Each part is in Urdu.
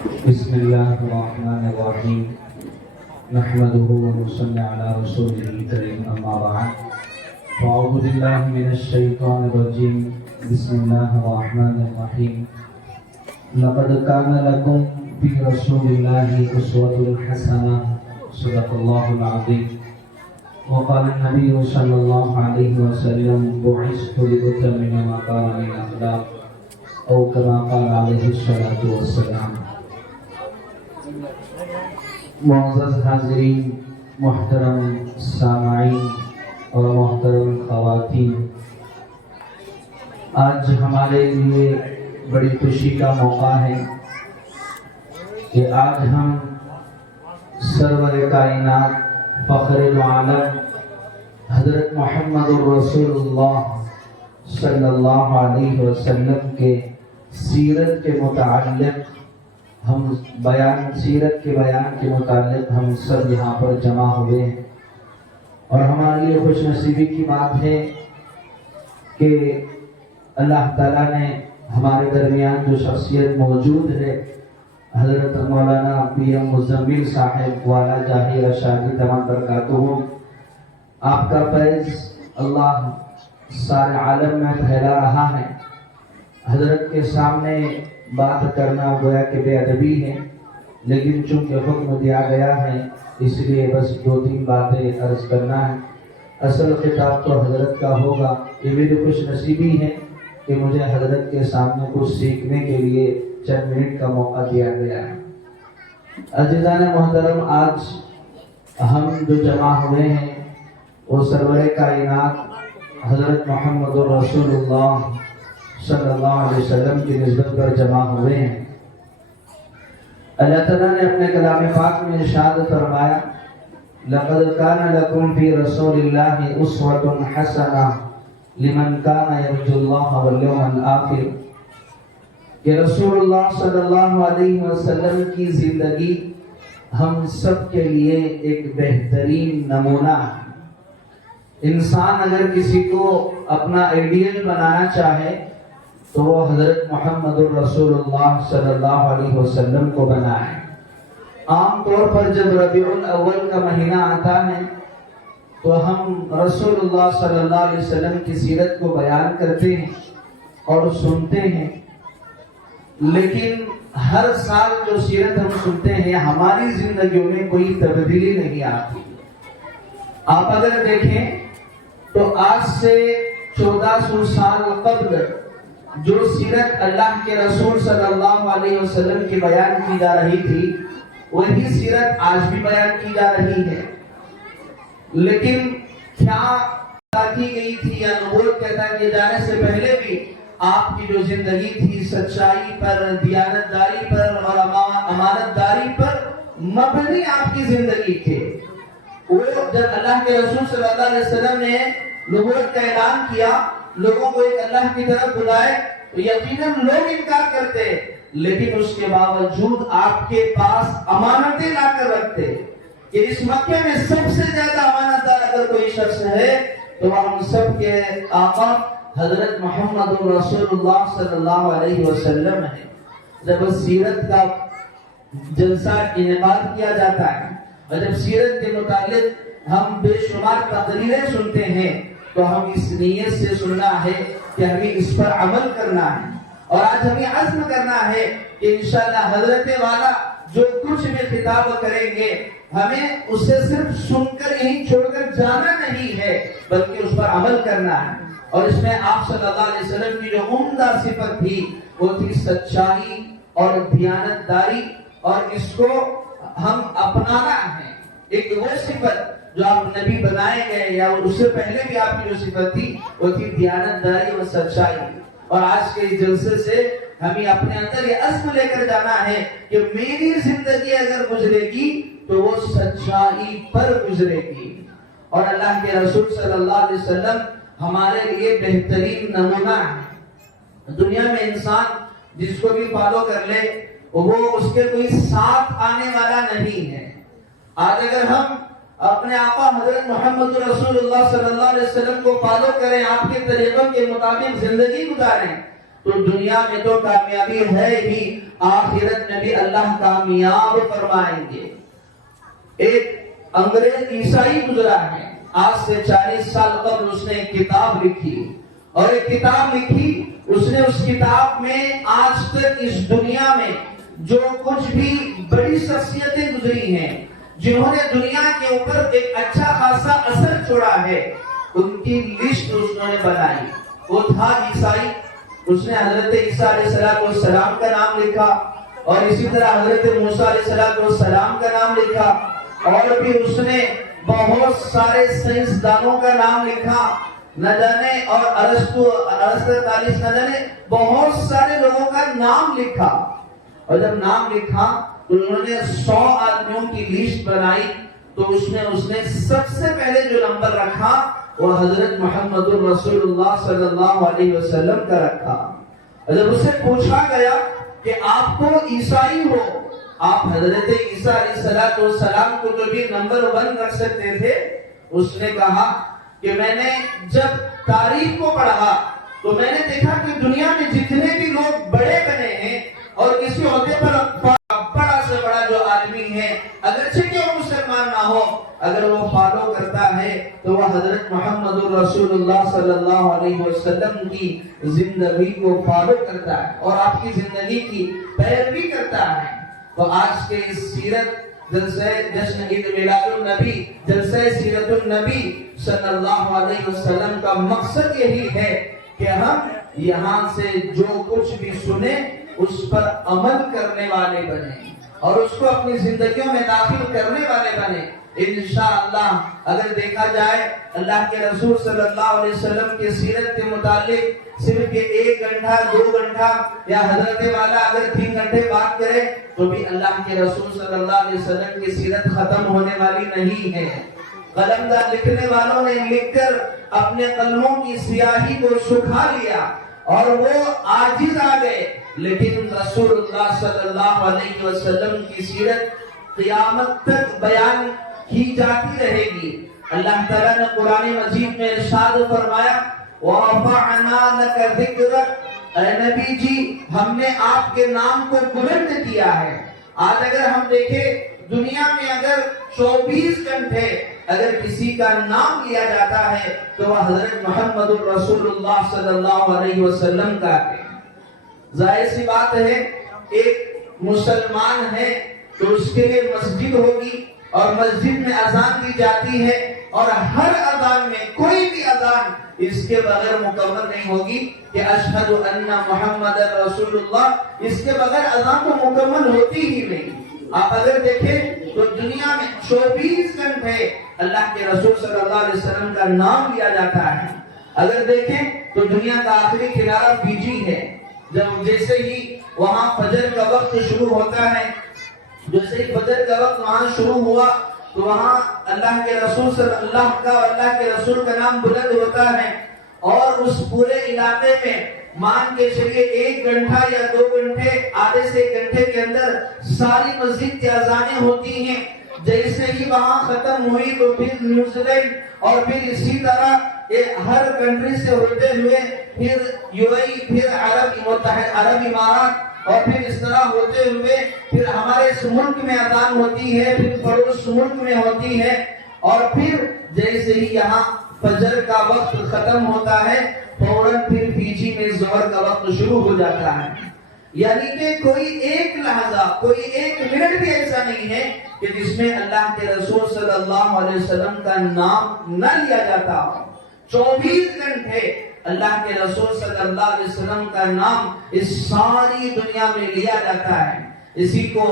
بسم اللہ الرحمن الرحیم نحمده ونصلی علی رسوله الکریم اما بعد فاعوذ باللہ من الشیطان الرجیم بسم اللہ الرحمن الرحیم لقد کان لکم فی رسول اللہ اسوۃ حسنہ صدق اللہ العظیم وقال النبی صلی اللہ علیہ وسلم بعثت لأتمم مکارم الاخلاق او کما قال علیہ الصلاۃ والسلام۔ معزز حاضرین، محترم سامعین اور محترم خواتین، آج ہمارے لیے بڑی خوشی کا موقع ہے کہ آج ہم سرور کائنات فخر العالم حضرت محمد رسول اللہ صلی اللہ علیہ وسلم کے سیرت کے متعلق سیرت کے بیان کے متعلق ہم سب یہاں پر جمع ہوئے ہیں، اور ہمارے لیے خوش نصیبی کی بات ہے کہ اللہ تعالیٰ نے ہمارے درمیان جو شخصیت موجود ہے، حضرت مولانا پی ایم مزمل صاحب والا جاہی رشادی تمام برکاتہم، آپ کا فیض اللہ سارے عالم میں پھیلا رہا ہے۔ حضرت کے سامنے بات کرنا گویا کہ بے ادبی ہے، لیکن چونکہ حکم دیا گیا ہے اس لیے بس 2-3 باتیں عرض کرنا ہے۔ اصل خطاب تو حضرت کا ہوگا۔ یہ میری خوش نصیبی ہے کہ مجھے حضرت کے سامنے کچھ سیکھنے کے لیے چند منٹ کا موقع دیا گیا ہے۔ عزیزان محترم، آج ہم جو جمع ہوئے ہیں وہ سرور کائنات حضرت محمد رسول اللہ صلی اللہ علیہ وسلم کی نسبت پر جمع ہوئے ہیں۔ اللہ تعالیٰ نے اپنے کلام پاک میں ارشاد فرمایا، لقد کان لکم فی رسول اللہ اسوۃ حسنہ لمن کان یرجو اللہ والیوم الآخر، کہ رسول اللہ صلی اللہ علیہ وسلم کی زندگی ہم سب کے لیے ایک بہترین نمونہ ہے۔ انسان اگر کسی کو اپنا آئیڈیل بنانا چاہے تو وہ حضرت محمد رسول اللہ صلی اللہ علیہ وسلم کو بنائے۔ عام طور پر جب ربیع الاول کا مہینہ آتا ہے تو ہم رسول اللہ صلی اللہ علیہ وسلم کی سیرت کو بیان کرتے ہیں اور سنتے ہیں، لیکن ہر سال جو سیرت ہم سنتے ہیں ہماری زندگیوں میں کوئی تبدیلی نہیں آتی۔ آپ اگر دیکھیں تو آج سے 1400 سال قبل جو سیرت اللہ کے رسول صلی اللہ علیہ وسلم کی بیان کی جا رہی تھی وہی سیرت آج بھی بیان کی جا رہی ہے، لیکن کیا کی گئی تھی یا نبوت پیدا کیے جانے سے پہلے بھی آپ کی جو زندگی تھی سچائی پر، دیانت داری پر اور امانت داری پر مبنی آپ کی زندگی تھی۔ وہ جب اللہ کے رسول صلی اللہ علیہ وسلم نے نبوت کا اعلان کیا، لوگوں کو ایک اللہ کی طرف بلائے تو یقیناً لوگ انکار کرتے، لیکن اس کے باوجود آپ کے پاس امانتیں لا کر رکھتے کہ اس مکے میں سب سے زیادہ امانت دار اگر کوئی شخص ہے تو وہ ہم سب کے آقا حضرت محمد رسول اللہ صلی اللہ علیہ وسلم ہے۔ جب سیرت کا جلسہ انعقاد کیا جاتا ہے اور جب سیرت کے متعلق ہم بے شمار تقریریں سنتے ہیں تو ہم اس نیت سے سننا ہے کہ ہمیں اس پر عمل کرنا ہے، اور آج ہمیں عزم کرنا ہے کہ انشاءاللہ حضرت والا جو کچھ بھی خطاب کریں گے ہمیں اسے صرف سن کر یہیں چھوڑ کر جانا نہیں ہے بلکہ اس پر عمل کرنا ہے۔ اور اس میں آپ صلی اللہ علیہ وسلم کی جو عمدہ صفت تھی وہ تھی سچائی اور دیانت داری، اور اس کو ہم اپنانا ہے۔ ایک وہ صفت جو آپ نبی بنائے گئے یا اس سے پہلے بھی آپ کی جو صفت تھی وہ تھی دیانت داری اور سچائی، اور آج کے جلسے سے ہمیں اپنے اندر یہ عزم لے کر جانا ہے کہ میری زندگی اگر گزرے گی تو وہ سچائی پر گزرے گی، اور اللہ کے رسول صلی اللہ علیہ وسلم ہمارے لیے بہترین نمونہ ہے۔ دنیا میں انسان جس کو بھی فالو کر لے وہ اس کے کوئی ساتھ آنے والا نہیں ہے۔ آج اگر ہم اپنے آقا حضرت محمد رسول اللہ صلی اللہ علیہ وسلم کو فالو کریں، آپ کے طریقوں کے مطابق زندگی گزاریں، تو دنیا میں تو کامیابی ہے ہی، آخرت میں بھی اللہ کامیاب فرمائیں گے۔ ایک انگریز عیسائی گزرا ہے، آج سے 40 سال قبل اس نے ایک کتاب لکھی، اور ایک کتاب لکھی، اس نے اس کتاب میں آج تک اس دنیا میں جو کچھ بھی بڑی شخصیتیں گزری ہیں، جنہوں نے دنیا کے اوپر ایک اچھا خاصا اثر چھوڑا ہے، ان کی لسٹ اس نے بنائی۔ وہ تھا عیسائی، اس نے حضرت عیسیٰ علیہ السلام کا نام لکھا، اور اسی طرح حضرت موسیٰ علیہ السلام کا نام لکھا، اور بھی اس نے بہت سارے سائنسدانوں کا نام لکھا، نہ جانے، اور ارسطو نہ جانے بہت سارے لوگوں کا نام لکھا۔ اور جب نام لکھا تو انہوں نے 100 آدمیوں کی لسٹ بنائی، تو اس نے سب سے پہلے جو نمبر رکھا وہ حضرت محمد الرسول اللہ صلی اللہ علیہ وسلم کا رکھا۔ اور جب اس سے پوچھا گیا کہ آپ کو عیسائی ہو، آپ حضرت عیسیٰ علیہ السلام کو جو بھی نمبر 1 رکھ سکتے تھے، اس نے کہا کہ میں نے جب تاریخ کو پڑھا تو میں نے دیکھا کہ دنیا میں جتنے بھی لوگ بڑے بنے ہیں اور کسی عہدے پر بڑا سے بڑا جو آدمی ہے، اگرچہ کہ وہ مسلمان نہ ہو، اگر وہ فالو کرتا ہے تو وہ حضرت محمد الرسول اللہ صلی اللہ علیہ وسلم کی زندگی کو فالو کرتا ہے اور آپ کی زندگی کی پیروی کرتا ہے۔ تو آج کے اس سیرت جلسہ جشن عید میلاد النبی، جلسہ سیرت النبی صلی اللہ علیہ وسلم کا مقصد یہی ہے کہ ہم یہاں سے جو کچھ بھی سنیں اس پر عمل کرنے والے بنیں اور اس کو اپنی زندگیوں میں داخل کرنے والے بنیں۔ انشاءاللہ اگر دیکھا جائے اللہ کے رسول صلی اللہ علیہ وسلم کے سیرت کے متعلق صرف 1 گھنٹہ 2 گھنٹہ یا حضرت والا اگر 3 گھنٹے بات کرے تو بھی اللہ کے رسول صلی اللہ علیہ وسلم کی سیرت ختم ہونے والی نہیں ہے۔ قلمدار لکھنے والوں نے لکھ کر اپنے قلموں کی سیاہی کو سکھا لیا اور وہ عاجز آ گئے، لیکن رسول اللہ صلی اللہ علیہ وسلم کی سیرت قیامت تک بیان کی جاتی رہے گی۔ اللہ تعالیٰ نے قرآن مجید میں ارشاد فرمایا وَرَفَعْنَا لَكَ ذِكْرَكَ، اے نبی جی ہم نے آپ کے نام کو بلند کیا ہے۔ آج اگر ہم دیکھیں دنیا میں اگر 24 گھنٹے اگر کسی کا نام لیا جاتا ہے تو وہ حضرت محمد الرسول اللہ صلی اللہ علیہ وسلم کا ہے۔ ظاہر سی بات ہے ایک مسلمان ہے تو اس کے لیے مسجد ہوگی اور مسجد میں اذان دی جاتی ہے، اور ہر اذان میں کوئی بھی اذان اس کے بغیر مکمل نہیں ہوگی کہ اشہد ان محمد رسول اللہ، اس کے بغیر اذان تو مکمل ہوتی ہی نہیں۔ آپ اگر دیکھیں تو دنیا میں 24 گھنٹے اللہ کے رسول صلی اللہ علیہ وسلم کا نام لیا جاتا ہے۔ اگر دیکھیں تو دنیا کا آخری کنارہ فیجی ہے، جب جیسے ہی وہاں فجر کا وقت شروع ہوتا ہے، جیسے ہی فجر کا وقت وہاں شروع ہوا تو وہاں اللہ کے رسول صلی اللہ کے رسول کا نام بلند ہوتا ہے، اور اس پورے علاقے میں مان کے چلیے 1 گھنٹہ یا 2 گھنٹے، آدھے سے 1 گھنٹے کے اندر ساری مسجد کی اذانیں ہوتی ہیں۔ جیسے ہی وہاں ختم ہوئی تو پھر نیوزی لینڈ اور پھر اسی طرح ہر کنٹری سے ہوتے ہوئے پھر UAE، پھر متحدہ عرب امارات، اور پھر اس طرح ہوتے ہوئے پھر ہمارے اس ملک میں اذان ہوتی ہے، پھر پڑوس ملک میں ہوتی ہے، اور پھر جیسے ہی یہاں فجر کا وقت ختم ہوتا ہے فوراً پھر فیجی میں ظہر کا وقت شروع ہو جاتا ہے۔ یعنی کہ کوئی ایک لحظہ، کوئی 1 منٹ بھی ایسا نہیں ہے کہ جس میں اللہ کے رسول صلی اللہ علیہ وسلم کا نام نہ لیا جاتا ہو۔ 24 گھنٹے اللہ کے رسول صلی اللہ علیہ وسلم کا نام اس ساری دنیا میں لیا جاتا ہے۔ اسی کو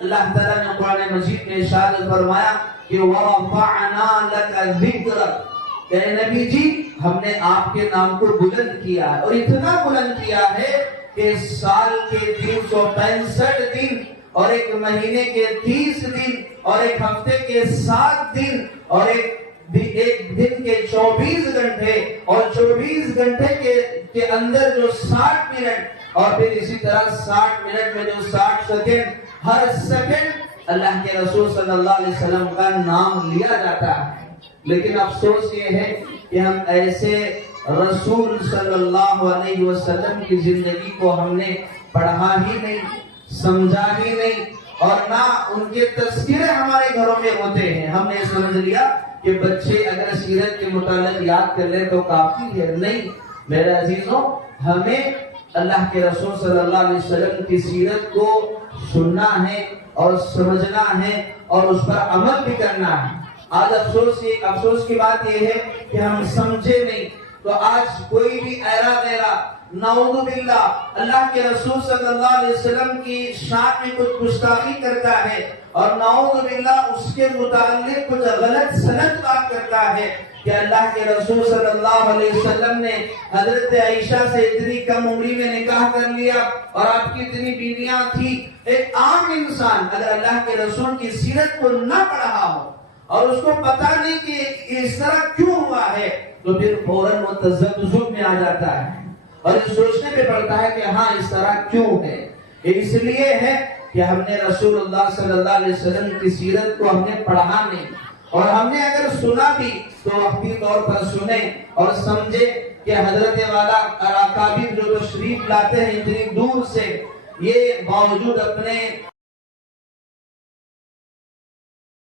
اللہ تعالیٰ نے قرآن مجید میں ارشاد فرمایا کہ وَرَفَعْنَا لَكَ ذِكْرَكَ، کہ نبی جی ہم نے آپ کے نام کو بلند کیا ہے، اور اتنا بلند کیا ہے کہ سال کے 365 دن اور 1 مہینے کے 30 دن اور 1 ہفتے کے 7 دن اور ایک دن کے 24 گھنٹے اور 24 گھنٹے کے اندر جو 60 منٹ اور پھر اسی طرح 60 منٹ میں جو 60 سیکنڈ، ہر سیکنڈ اللہ کے رسول صلی اللہ علیہ وسلم کا نام لیا جاتا ہے۔ لیکن افسوس یہ ہے کہ ہم ایسے رسول صلی اللہ علیہ وسلم کی زندگی کو ہم نے پڑھا ہی نہیں، سمجھا ہی نہیں، اور نہ ان کے تذکرے ہمارے گھروں میں ہوتے ہیں۔ ہم نے سمجھ لیا کہ بچے اگر سیرت کے متعلق یاد کر لیں تو کافی ہے، نہیں میرے عزیزوں، ہمیں اللہ کے رسول صلی اللہ علیہ وسلم کی سیرت کو سننا ہے اور سمجھنا ہے اور اس پر عمل بھی کرنا ہے۔ آج افسوس کی بات یہ ہے کہ ہم سمجھے نہیں، تو آج کوئی بھی ایرا غیرا نعوذ باللہ اللہ کے رسول صلی اللہ علیہ وسلم کی شان میں کچھ گستاخی کرتا ہے اور نعوذ باللہ اس کے متعلق کچھ غلط سند بات کرتا ہے کہ اللہ کے رسول صلی اللہ علیہ وسلم نے حضرت عائشہ سے اتنی کم عمری میں نکاح کر لیا اور آپ کی اتنی بیویاں تھی۔ ایک عام انسان اگر اللہ کے رسول کی سیرت کو نہ پڑھا ہو اور اس کو پتہ نہیں کہ اس طرح کیوں ہوا ہے تو پھر فوراً وہ تذبذب میں آ جاتا ہے اور یہ سوچنے پہ پڑتا ہے کہ ہاں اس طرح کیوں ہے۔ اس لیے ہے کہ ہم نے رسول اللہ صلی اللہ علیہ وسلم کی سیرت کو ہم نے پڑھا نہیں، اور ہم نے اگر سنا بھی تو وقتی طور پر سنے اور سمجھے کہ حضرت والا اکابر جو تشریف لاتے ہیں اتنی دور سے، یہ باوجود اپنے